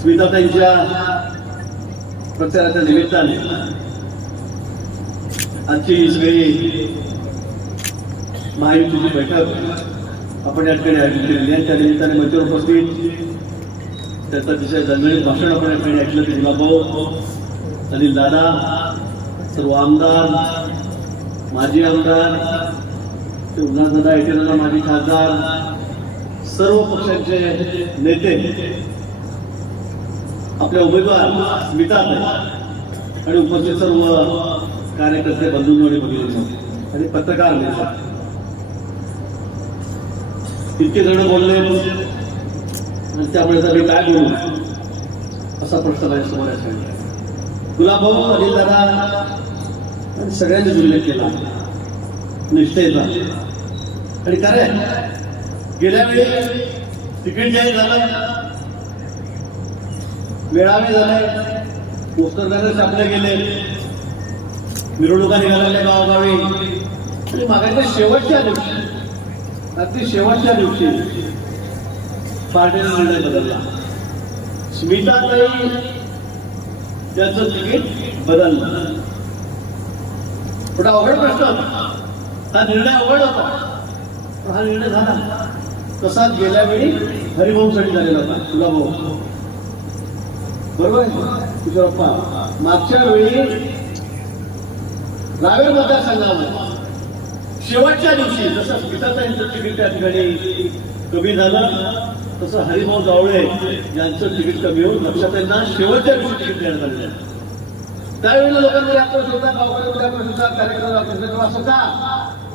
स्मिताताईंच्या प्रचाराच्या निमित्ताने आजची ही सगळी महायुतीची बैठक आपण या ठिकाणी आयोजित केलेली आहे. त्या निमित्ताने मंचावर उपस्थित त्याचं अतिशय दणदणीत भाषण आपण या ठिकाणी ऐकलं ते भाऊ अनिल दादा सर्व आमदार माजी आमदार ते दादा येथे दादा माजी खासदार सर्व पक्षांचे नेते आपल्या उमेदवार स्मिता आणि उपस्थित सर्व कार्यकर्ते बंधूंवर बघितले आणि पत्रकार इतके जण बोलले आणि त्यामुळे मी काय बोलू? असा प्रश्न माझ्यासमोर आहे तुला भाऊ अनिल दादा आणि सगळ्यांनी उल्लेख केला. निष्ठेचा. आणि काय गेल्या वेळी तिकीट जाहीर झालं. मेळावे झाले पोस्टर झाले छापले गेले. मिरवणुका निघालेल्या गावागावी. आणि मागायच्या शेवटच्या दिवशी अगदी शेवटच्या दिवशी पार्टीने निर्णय बदलला. स्मिताताई त्याचं तिकीट बदललं. पण अवघड प्रश्न होता. हा निर्णय अवघड होता. पण हा निर्णय झाला. तसाच गेल्या वेळी हरिभाऊसाठी झालेला होता तुला भाऊ बरोबर? आहे मागच्या वेळी रावेर मतदारसंघामध्ये शेवटच्या दिवशी जसं स्मिताताईंचं तिकीट त्या ठिकाणी कमी झालं तसं हरिभाऊ जावळे यांचं तिकीट कमी होऊन लक्षात येणार शेवटच्या दिवशी तिकीट देण्यात आलेलं आहे. त्यावेळेला लोकांनी आपलं सुद्धा गावकऱ्यांमध्ये सुद्धा कार्यक्रम राखले असं का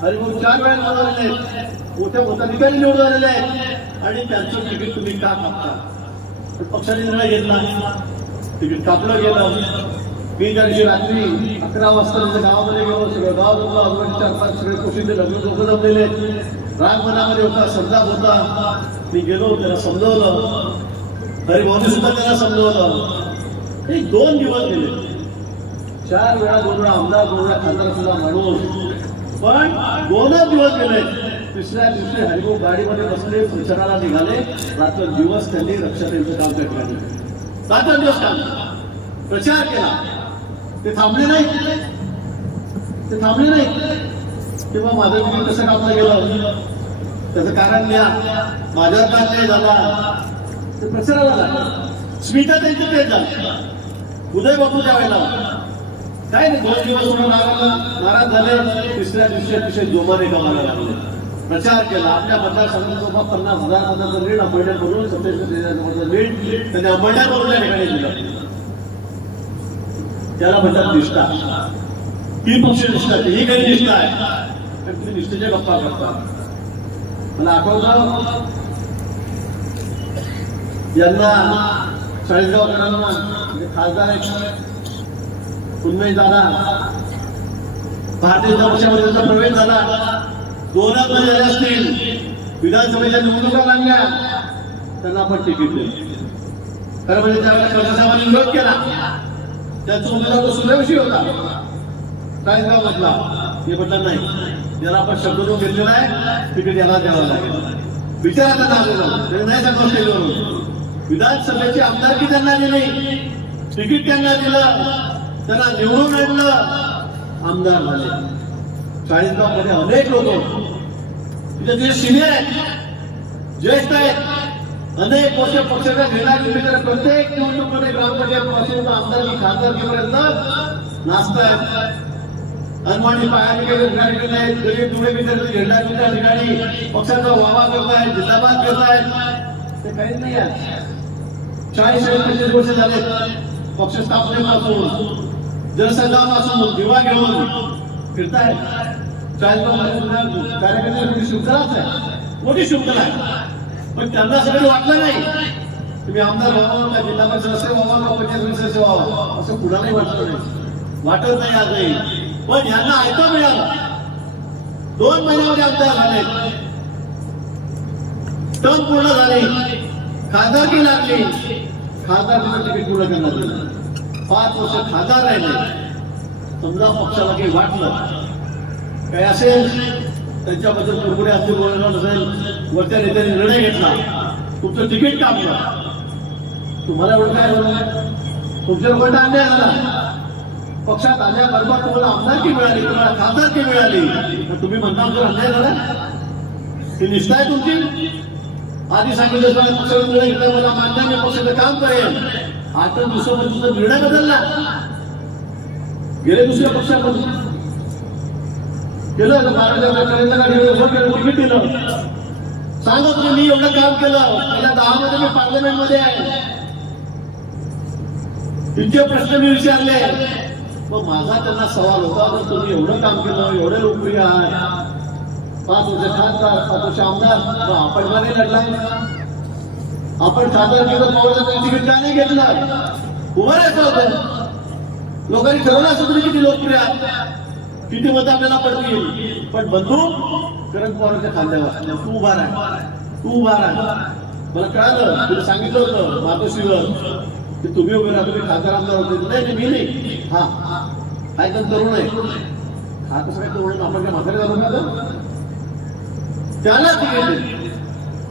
हरिभाऊ चार वेळा निवडून आलेले आहेत. मोठ्या मोठ्या ठिकाणी निवडून आलेले आहेत. आणि त्यांचं तिकीट तुम्ही का कापता पक्षाने निर्णय घेतला. तिकीट कापलं गेलं मी त्यांची रात्री अकरा वाजता म्हणजे गावामध्ये गेलो सगळं गाव लोक आजूबाजूचे सगळे कुशीचे लग्न लोक जमलेले राग मनामध्ये होता संताप होता. मी गेलो त्याला समजवलं. हरिभाऊने सुद्धा त्याला समजवलं. एक दोन दिवस गेले. चार वेळा दोन वेळा आमदार दोन वेळा खासदार सुद्धा म्हणून पण दोनच दिवस गेले. तिसऱ्या दिवशी हरिभाऊ गाडीमध्ये बसले प्रचाराला निघाले. रात्र दिवस त्यांनी रक्षाताईंचं काम त्या सात दिवस काम प्रचार केला. ते थांबले नाही ते थांबले नाही तेव्हा माझं तिकीट कसं कापलं गेलं? त्याचं कारण लिहा माझ्या का नाही झाला. ते प्रचाराला झाला स्मिता त्यांचं तेच झालं. उदय बापू त्यावेळेला काय नाही दोन दिवस म्हणून नाराज नाराज झाले. तिसऱ्या दिवशी अतिशय जोमाने कामाला लागले. प्रचार केला. आपल्या मतदारसंघासोबत पन्नास हजार मतांचं लीड अंबळनेर करून हजार लीड त्यांनी अंबळनेर करून त्या ठिकाणी दिलं. त्याला म्हणतात निष्ठा. ही पक्ष निष्ठा ही काही निष्ठा आहे. तर तुम्ही निष्ठेच्या गप्पा करता. मला आठवतं यांना चाळीसगाव करायला म्हणजे खासदार आहेत उन्मेश दादा भारतीय जनता पक्षामध्ये त्यांचा प्रवेश झाला. दोनच झाले असतील. विधानसभेच्या निवडणुका लागल्या. त्यांना आपण तिकीट दिलं. खरं म्हणजे त्यावेळेला कलासाहेबांनी विरोध केला. त्यांचा उमेदवार तो सूर्यवंशी होता. का म्हटला हे म्हटलं नाही. ज्याला आपण शब्द घेतलेला आहे तिकीट याला द्यावं लागेल. विचारा आता आलेला नाही सांगतो स्टेजवरून विधानसभेची आमदारकी त्यांना दिली. तिकीट त्यांना दिलं. त्यांना निवडून आणलं. आमदार झाले. चाळीसगावमध्ये अनेक लोक तिथे जे सिनियर आहेत. ज्येष्ठ आहेत. अनेक वर्ष पक्षाच्या निर्णय घेतलेल्या प्रत्येक निवडणुकीमध्ये ग्रामपंचायत पासून आमदारकी खासदारकीपर्यंत नाचतायत अनवाणी पायाने गेले ठिकाणी गेले आहेत गरीब दुबळे विद्यार्थी झेंडा त्या ठिकाणी पक्षाचा वावा करतायत जिंदाबाद करतायत ते काही नाही आहे चाळीस आणि पंचवीस वर्ष झाले पक्ष स्थापनेपासून जनसंघापासून दिवा घेऊन फिरतायत. कार्यकर्ते मोठी आहे मोठी शृंखला आहे. पण त्यांना सगळं वाटलं नाही. तुम्ही आमदार व्हावा का जिल्हा परिषद असे व्हावा का पंचायत सदस्य व्हावं? असं कुणालाही वाटलं नाही. वाटत नाही आजही पण यांना ऐका मिळालं. दोन महिन्यामध्ये आमदार झाले. टर्म पूर्ण झाले. खासदारकी लागली. खासदार तिकीट पूर्ण करण्यात आलं पाच वर्ष खासदार राहिले. समजा पक्षाला काही वाटलं. काही असेल त्यांच्याबद्दल कुरकुरे असतील बोलणार नसेल वरच्या नेत्याने निर्णय घेतला. तुमचं तिकीट कापलं. तुम्हाला एवढं काय झालं तुमच्या लोकांना अन्याय झाला पक्षात आल्याबरोबर तुम्हाला आमदारकी मिळाली तुम्हाला खासदारकी मिळाली. तर तुम्ही म्हणता आमचा अन्याय झाला ती निष्ठा आहे तुमची. आधी सांगितलं होतं, पक्षाचा निर्णय घेतला मला मान्य मी पक्षाचं काम करेल. आता दुसरं पक्षाचा निर्णय बदलला. गेले दुसऱ्या पक्षापासून केलं दिलं सांगा तुम्ही मी एवढं काम केलं. गेल्या दहा मध्ये मी पार्लमेंटमध्ये आहे. इतके प्रश्न मी विचारले. मग माझा त्यांना सवाल होता तर तुम्ही एवढं काम केलं एवढे लोकप्रिय आहात. पाच वर्ष खासदार पाच वर्ष आमदार. मग आपण का नाही लढलाय? आपण खासदार केलं पवारचं तिकीट का नाही घेतलं? उभं राहायचं होतं. लोकांनी ठरवलं असं तुम्ही किती लोकप्रिय आहात. किती मत आपल्याला पडतील पण बंधू करण पवारांच्या खांद्यावर. तू उभा राहा. तू उभा राहा. मला कळालं. तुला सांगितलं होतं मातोश्रीवर की तुम्ही उभे राहा. तुम्ही खासदार आमदार होते. नाही मी नाही. हा. हा तर तरुण आहे. हा कसं काय तरुण आपण काय म्हातारे झालो का त्याला तिकडे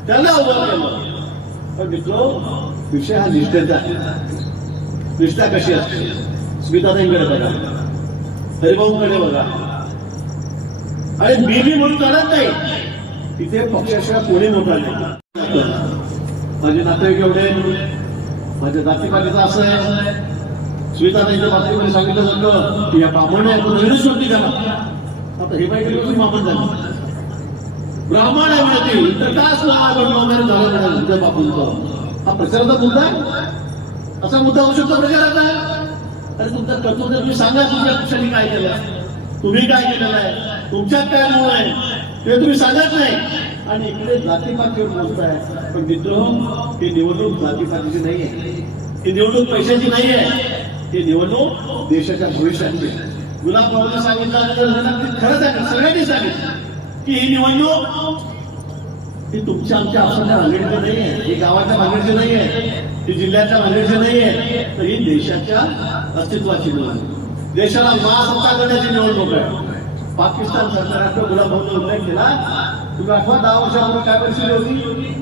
त्याला उभं केलं पण मित्र विषय हा निष्ठेचा आहे. निष्ठा कशी असते? स्मिताताईंकडे बघा. हरिभाऊंकडे बघा. अरे मी बी म्हणून चालत नाही. तिथे पक्षाशिवाय कोणी मोठा नाही माझे नातेवाईक एवढे माझ्या जातीपातीचं असं आहे. स्मिताताईच्या बाबतीमध्ये सांगितलं जातं की या ब्राह्मण आहे तो विरोध होती त्याला. आता हे पाहिजे तुम्ही आपण झालं ब्राह्मण आहे म्हणते तर का असं वगैरे झालं नाही तुझ्या हा प्रचाराचा मुद्दा आहे. असा मुद्दा होऊ शकतो प्रचाराचा अरे तुमचं कर्तव्य तुम्ही सांगा तुमच्या पक्षाने काय केलं तुम्ही काय केलेलं आहे? तुमच्यात काय मूळ आहे? ते तुम्ही सांगत नाही. आणि इकडे जातीपातीवर बोलताय पण मित्र ही निवडणूक जातीपातीची नाही आहे ही निवडणूक पैशाची नाही आहे ही निवडणूक देशाच्या भविष्याची गुलाब बाबूने सांगितलं खरंच आहे सगळ्यांनी सांगितलं की ही निवडणूक ती तुमच्या आमच्या आसामच्या भानगडीची नाही आहे ही गावाच्या भानगडीची नाही आहे ही जिल्ह्याच्या भानगडीची नाही आहे तर ही देशाच्या अस्तित्वाची निवडणूक देशाला महासत्ता करण्याची निवडणूक आहे. पाकिस्तान सरकारनं गुलाब भाऊने उल्लेख केला. तुम्ही आठवा दहा वर्षापूर्वी काय परिस्थिती होती?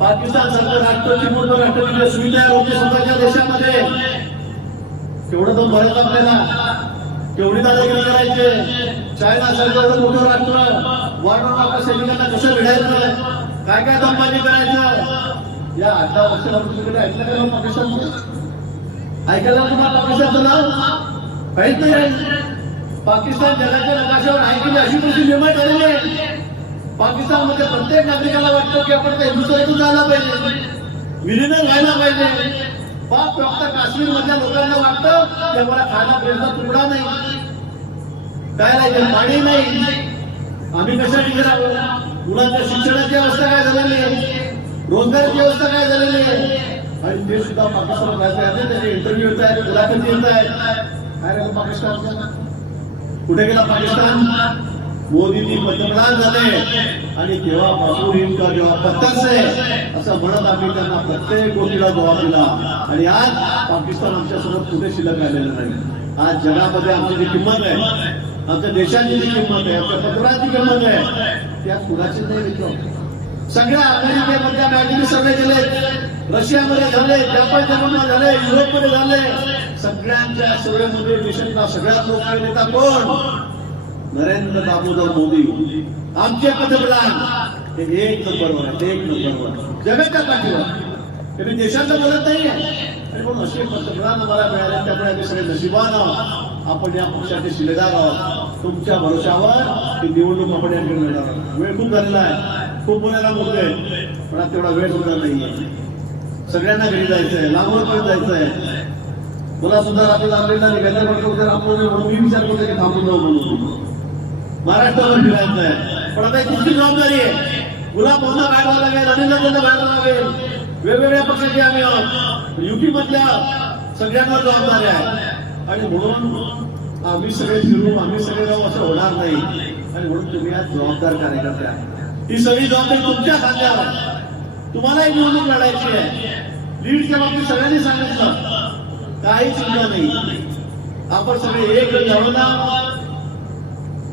पाकिस्तान सरकार राष्ट्रपती पूर्ण राष्ट्रपती सुविधा होते स्वतःच्या देशामध्ये. तेवढं तो बरं आपल्याला. केवढी दादागिरी करायचे. चायना सरकार मोठं राष्ट्र. वाढवून आपल्या सैनिकांना कसं भेटायचं काय काय दमबाजी करायचं? या आता दहा वर्षापासून ऐकलं का नाव ऐकायला तुम्हाला पाकिस्तानचं नाव? काहीच नाही आहे. पाकिस्तान जगाच्या नकाशावर ऐकली अशी परिस्थिती निर्माण झालेली आहे. पाकिस्तानमध्ये प्रत्येक नागरिकाला वाटतं की आपण त्या हिंदुस्थानातून जायला पाहिजे. विलीनं राहायला पाहिजे. पाक फक्त काश्मीर मधल्या लोकांना वाटतं की आम्हाला खाना पिण्याचा तुकडा नाही. काय नाही पाणी नाही. आम्ही कशासाठी करावं मुलांच्या शिक्षणाची अवस्था काय झालेली आहे? रोजगाराची व्यवस्था काय झालेली आहे? आणि ते सुद्धा पाकिस्तान राहते. आहे त्याचे इंटरव्ह्यू येत आहेत मुलाखती येत आहेत काय राहिलं पाकिस्तान? कुठे गेला पाकिस्तान? मोदीजी पंतप्रधान झाले. आणि तेव्हापासून इनका जेव्हा पत्ताच आहे असं म्हणत आम्ही त्यांना प्रत्येक गोष्टीला जबाब दिला. आणि आज पाकिस्तान आमच्यासोबत कुठे शिल्लक राहिलेलं नाही. आज जगामध्ये आमची जी किंमत आहे आमच्या देशाची जी किंमत आहे आमच्या पत्राची किंमत आहे त्या कुणाची नाही मित्र. सगळ्या अमेरिकेमधल्या मॅगझिन सगळे गेले रशियामध्ये झाले जपान जर्मनीमध्ये झाले युरोपमध्ये झाले. सगळ्यांच्या सर्वेमध्ये मिशनला सगळ्यात लोकप्रिय नेता कोण? नरेंद्र दामोदर मोदी. आमचे पंतप्रधान. हे एक नंबरवर आहेत एक नंबरवर जगाच्या पाठीवर. ते मी देशाचं बोलत नाही आणि म्हणून असे पंतप्रधान आम्हाला मिळाले त्यामुळे आम्ही सगळे नशिबान आहोत. आपण या पक्षाचे शिलेदार आहोत. तुमच्या भरोशावर ती निवडणूक आपण या ठिकाणी लढणार वेळ खूप झालेला आहे. खूप बोलायला मुद्दे पण आज तेवढा वेळ होणार नाहीये. सगळ्यांना घरी जायचंय. लांबवर पण जायचंय. मला सुद्धा रात्री लांबलेला निघायला म्हटलं होतं रामपूर म्हणून मी विचार करतो की थांबून जाऊ म्हणून. महाराष्ट्रावर फिरायचं आहे. पण आता एक तुमची जबाबदारी आहे. गुलाब भाऊना काय लागेल. अनिल दादांना काय लागेल. वेगवेगळ्या पक्षाचे आम्ही आहोत. युपी मधल्या सगळ्यांना जबाबदारी आहे. आणि म्हणून आम्ही सगळे फिरून आम्ही सगळे जाऊ असं होणार नाही. आणि म्हणून तुम्ही आज जबाबदार कार्यकर्ते आहे ही सगळी जबाबदारी तुमच्या खात्यावर तुम्हाला ही निवडणूक लढायची आहे. लीडच्या बाबतीत सगळ्यांनी सांगितलं. काही चिंता नाही. आपण सगळे एक घ्यावं ना.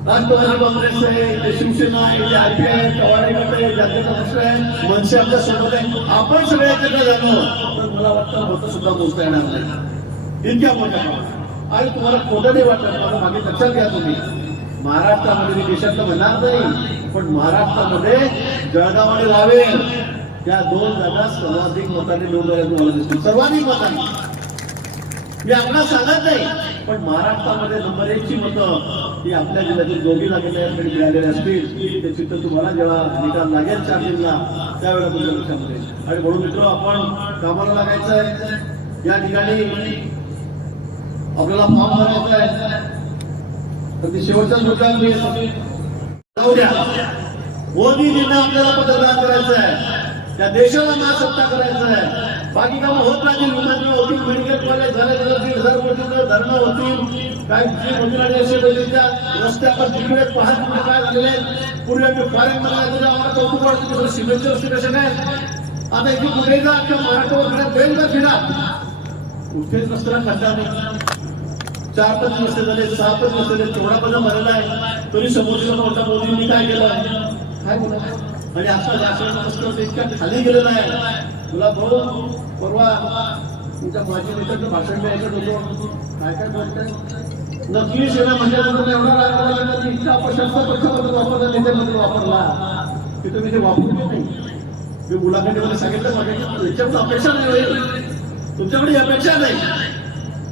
राष्ट्रवादी काँग्रेस आहे इथे शिवसेना आहे इथे पी आहे पवार गट आहे जनतेचा पक्ष आहे मनसे आमच्यासोबत आहे. आपण सगळे एकत्र झालो तर मला वाटतं होतं सुद्धा बोलता येणार नाही. इतक्या मोठ्या प्रमाणात. आणि तुम्हाला खोटं नाही वाटत. माझं मागे लक्षात घ्या तुम्ही. महाराष्ट्रामध्ये मी देशातलं म्हणणार नाही पण महाराष्ट्रामध्ये जळगाव आणि रावेर या दोन जागा सर्वाधिक मताने निवडून तुम्हाला दिसतील. सर्वाधिक मतांनी. मी आपला सांगत नाही पण महाराष्ट्रामध्ये नंबर एकची मतं ही आपल्या जिल्ह्यातील दोघी लागलेल्याकडे मिळालेले असतील. ते चित्र तुम्हाला जेव्हा निकाल लागेल चार जिल्हा त्यावेळेला तुमच्या लक्षामध्ये आणि म्हणून मित्र आपण कामाला लागायचं आहे. या ठिकाणी आपल्याला फॉर्म भरायचा आहे. तर ते शेवटच्या मुद्द्यावर जाऊ द्या. मोदीजींना आपल्याला पत्रकार करायचं आहे. त्या देशाला महासत्ता करायचं आहे. बाकी कामं होत राहतील. मुलांनी होतील मेडिकल कॉलेज झाले तर दीड हजार कोटी धरणं होतील. काही जी मंदिराने असे गल्लीच्या रस्त्यावर तिकडे पाहत कुठे काय झालेले आहेत. पूर्वी आम्ही फॉरेन मध्ये आम्हाला कौतुक वाटतं तिकडे सिमेंटचे रस्ते कसे काय आता इथे कुठे जा किंवा मराठवाड्यात फिरा बेल का फिरा. कुठेच रस्त्याला खड्डा नाही. चार पाच रस्ते झाले सहा पाच झाले तेवढा बदल भरला आहे. तरी समोरच्या मोठ्या मोदींनी काय केलं? काय बोला? आणि आता राष्ट्रीय इतक्या खाली गेलेला आहे. तुला भाऊ परवा तुमच्या माझी मित्राचं भाषण द्यायचं होतो. काय काय बोलतंय? नकली सेना म्हणल्यानंतर एवढा राग की इतका अपशब्द पक्षामध्ये वापरला नेत्यामध्ये वापरला. की तुम्ही ते वापरू नाही. मी मुलाखतीमध्ये सांगितलं माझ्या याच्यावर अपेक्षा नाही तुमच्याकडे अपेक्षा नाही.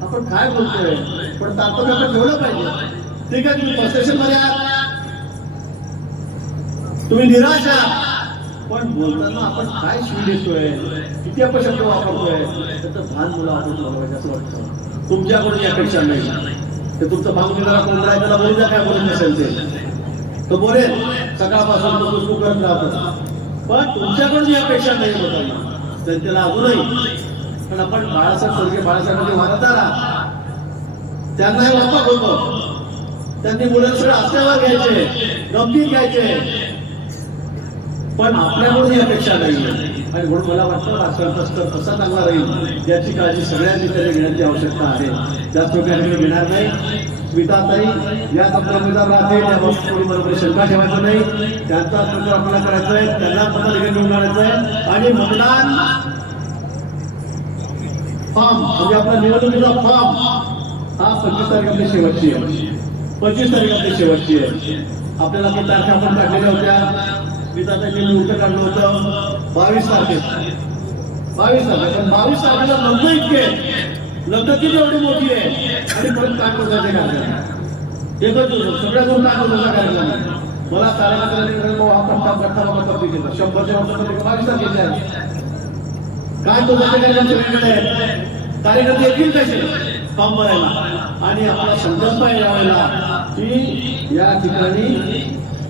आपण काय बोलतोय? पण तात्पर्य आपण ठेवलं पाहिजे. ठीक आहे तुम्ही फ्रस्ट्रेशनमध्ये आहात. तुम्ही निराश आहात. पण बोलताना आपण काय शिव देतोय? किती अपशब्द वापरतोय? त्याचं भान मुलं आपण बघायचं असं वाटतं. तुमच्याकडून अपेक्षा नाही. ते तुमचं भाग निघाला कोण आहे त्याला बोलू द्या काय बोलत नसेल ते. तो बोलेल सकाळपासून तो सुरू करत राहतो पण तुमच्याकडून ही अपेक्षा नाही होताना. त्याला अजूनही. पण आपण बाळासाहेब स्वर्गीय बाळासाहेबांचे वारसदार त्यांना त्यांनाही वापक त्यांनी मुलं सगळं असल्यावर घ्यायचे गमतीत घ्यायचे. पण आपल्याकडून ही अपेक्षा नाही. आणि म्हणून मला वाटतं राजकारणाचा कसा चांगला राहील. याची काळजी सगळ्यांनी त्याने घेण्याची आवश्यकता आहे. त्याच प्रकारे मी घेणार नाही. स्मिताताई या संदर्भात राहतील त्या वस्तू शंका ठेवायचं नाही. त्यांचा प्रचार आपल्याला करायचा आहे. त्यांना पत्र घेऊन काढायचं आहे. आणि मतदान फॉर्म म्हणजे आपला निवडणुकीचा फॉर्म. हा पंचवीस तारीख आपली शेवटची आहे. पंचवीस तारीख आपली शेवटची आहे. आपल्याला काही तारखा आपण काढलेल्या होत्या. मी आता मी उलट काढलं होतं. बावीस तारखेत. बावीस तारखे बावीस तारखेला लग्न इतके लग्न किती एवढी मोठी आहे? आणि परत काय करतात ते कार्यक्रम एकच सगळ्या दोन काय करतात कार्यक्रम मला कार्यक्रम हा कट्टा कट्टा बाबा करते केलं. शंभरच्या वर्षामध्ये बावीस तारखेचे आहे काय तो कार्यक्रम सगळीकडे आहे कार्यकर्ते येतील कसे? फॉर्म भरायला. आणि आपला संकल्प यावेळेला की या ठिकाणी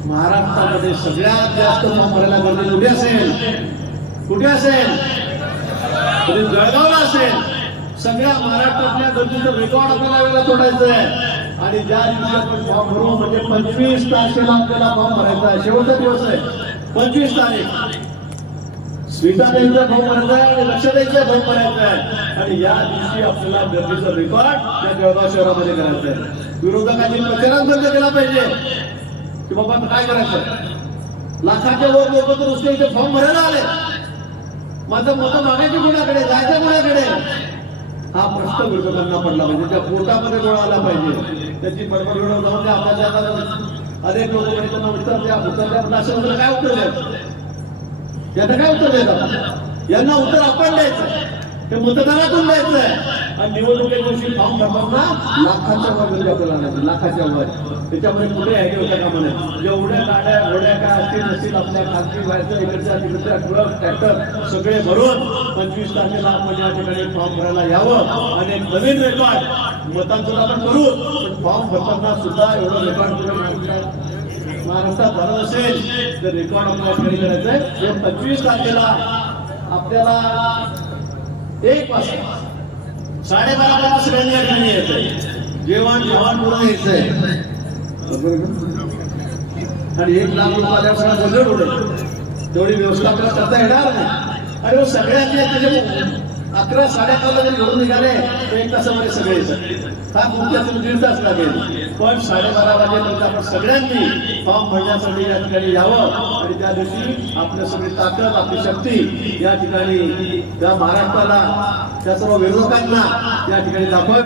महाराष्ट्रामध्ये सगळ्यात जास्त फॉर्म भरायला गर्दी कुठे असेल? कुठे असेल? तरी जळगावला असेल. सगळ्या महाराष्ट्रातल्या गर्दीचं रेकॉर्ड आपल्याला वेळेला तोडायचं आहे. आणि ज्या दिवशी आपण फॉर्म भरू म्हणजे पंचवीस तारखेला आपल्याला फॉर्म भरायचा आहे. शेवटचा दिवस आहे. पंचवीस तारीख. स्वीकारायचा भाऊ भरायचा आहे आणि लक्ष द्यायचा भाऊ भरायचा आहे. आणि या दिवशी आपल्याला गर्दीचा रेकॉर्ड या जळगाव शहरामध्ये करायचं आहे. विरोधकांनी प्रचारात बंद केला पाहिजे. की बाबा काय करायचं? लाखाच्या वर लोक तर नुसते इथे फॉर्म भरायला आले. माझं मत मागायचं कोणाकडे? जायचं कोणाकडे? हा प्रश्न विरोधकांना पडला पाहिजे. त्या पोटामध्ये गोळा आला पाहिजे. त्याची बडबड जाऊन त्या आपल्या अनेक लोक म्हणजे त्यांना उत्तर उत्तर द्या काय याचं काय उत्तर द्यायचं यांना उत्तर आपण द्यायचं. ते मतदानातून द्यायचं. आहे आणि निवडणुकीच्या दिवशी फॉर्म भरताना लाखाच्या वर गर्दी आपल्याला आणायची, लाखाच्या वर. त्याच्यामुळे कुठे आहे होत्या का म्हणे? जेवढ्या गाड्या घोड्या काय असतील नसतील आपल्या खाजगी व्हायचं इकडच्या तिकडच्या ट्रक ट्रॅक्टर सगळे भरून पंचवीस तारखेला आपण या ठिकाणी फॉर्म भरायला यावं. आणि नवीन रेकॉर्ड मतांचं आपण करू. पण फॉर्म भरताना सुद्धा एवढं रेकॉर्ड महाराष्ट्रात भरत असेल तर रेकॉर्ड आपल्याला कमी करायचं आहे. पंचवीस तारखेला आपल्याला एक वाजता साडेबारा बारा सगळ्यांनी या ठिकाणी यायचंय जेवण जेवण पुढे यायचंय आणि एक लाख रुपयाला सगळा गोंधळ उडेल. तेवढी व्यवस्था आपल्याला करता येणार नाही. आणि मग सगळ्यांनी त्याच्या अकरा साडेअकराला जरी घरून निघाले तर एक तासामध्ये सगळे हा मुख्य दीड तास लागेल. पण साडेबारा वाजेपर्यंत आपण सगळ्यांनी फॉर्म भरण्यासाठी या ठिकाणी यावं. आणि त्या दिवशी आपल्या सगळी ताकद आपली शक्ती या ठिकाणी त्या महाराष्ट्राला त्या सर्व विरोधकांना या ठिकाणी दाखवावी.